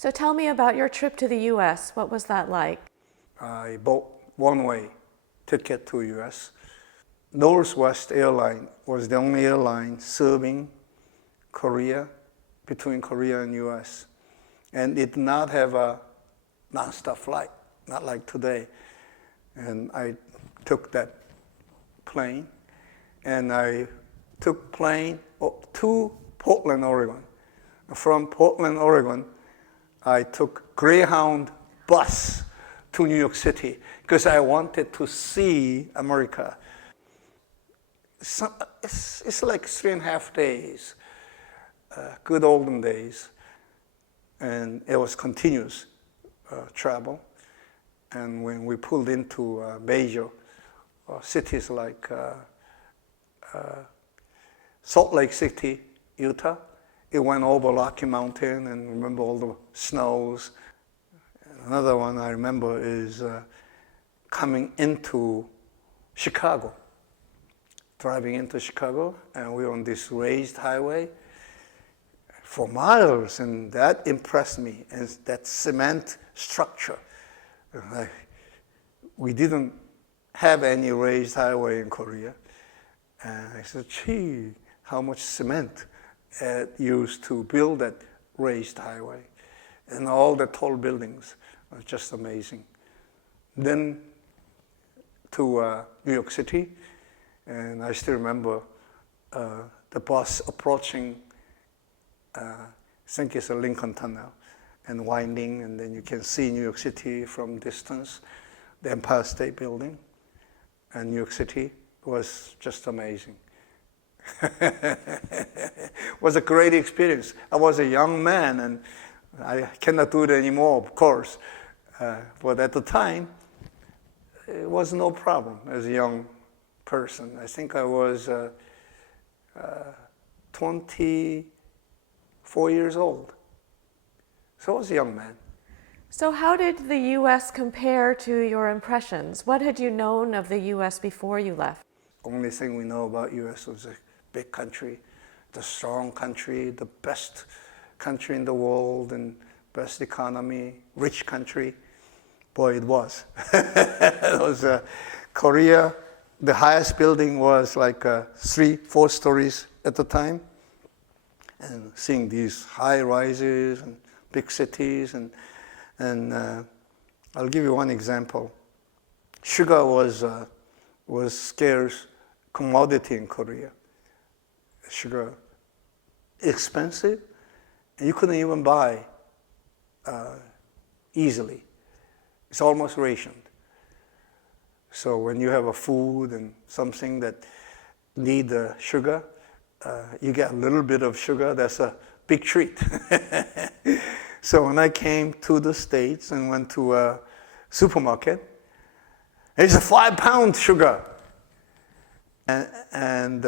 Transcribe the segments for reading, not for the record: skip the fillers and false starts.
So tell me about your trip to the U.S. What was that like? I bought one-way ticket to U.S. Northwest Airline was the only airline serving Korea, between Korea and U.S. And it did not have a non-stop flight, not like today. And I took that plane, and I took plane to Portland, Oregon. From Portland, Oregon, I took Greyhound bus to New York City because I wanted to see America. It's like 3.5 days, good olden days, and it was continuous travel. And when we pulled into major cities like Salt Lake City, Utah, it went over Rocky Mountain, and remember all the snows. Another one I remember is coming into Chicago, driving into Chicago, and we were on this raised highway for miles, and that impressed me, and that cement structure. We didn't have any raised highway in Korea. And I said, gee, how much cement used to build that raised highway. And all the tall buildings were just amazing. Then to New York City, and I still remember the bus approaching, I think it's a Lincoln Tunnel, and winding, and then you can see New York City from distance, the Empire State Building, and New York City was just amazing. It was a great experience. I was a young man, and I cannot do it anymore, of course. But at the time, it was no problem as a young person. I think I was 24 years old. So I was a young man. So how did the U.S. compare to your impressions? What had you known of the U.S. before you left? Only thing we know about U.S. was a big country, the strong country, the best country in the world, and best economy, rich country. Boy, it was. It was Korea. The highest building was like 3-4 stories at the time. And seeing these high rises and big cities, and I'll give you one example. Sugar was scarce commodity in Korea. Sugar expensive, and you couldn't even buy easily. It's almost rationed. So when you have a food and something that need sugar, you get a little bit of sugar. That's a big treat. So when I came to the States and went to a supermarket, it's a 5-pound sugar, and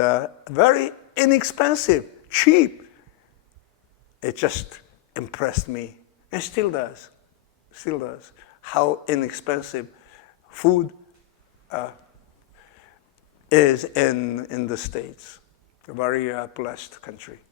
very inexpensive, cheap. It just impressed me, and still does, how inexpensive food is in the States. A very blessed country.